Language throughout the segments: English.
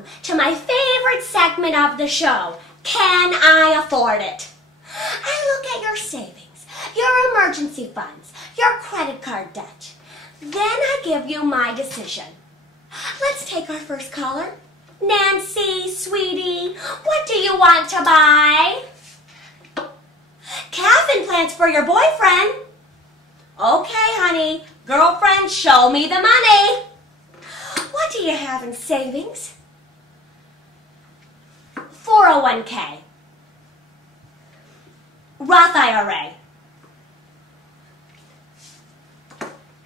welcome to my favorite segment of the show, Can I Afford It? I look at your savings, your emergency funds, your credit card debt. Then I give you my decision. Let's take our first caller. Nancy, sweetie, what do you want to buy? Calf implants for your boyfriend. Okay, honey. Girlfriend, show me the money. What do you have in savings? 401k. Roth IRA.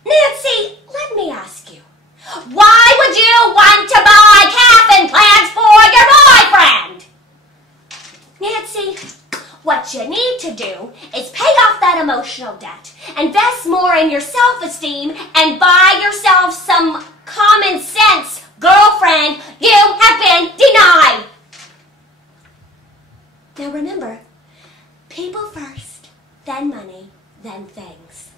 Nancy, let me ask you. Why would you want to buy calf implants for your boyfriend? Nancy, what you need to do is pay off that emotional debt, invest more in your self-esteem, and buy yourself some common sense. Girlfriend, you have been denied. Now remember, people first, then money, then things.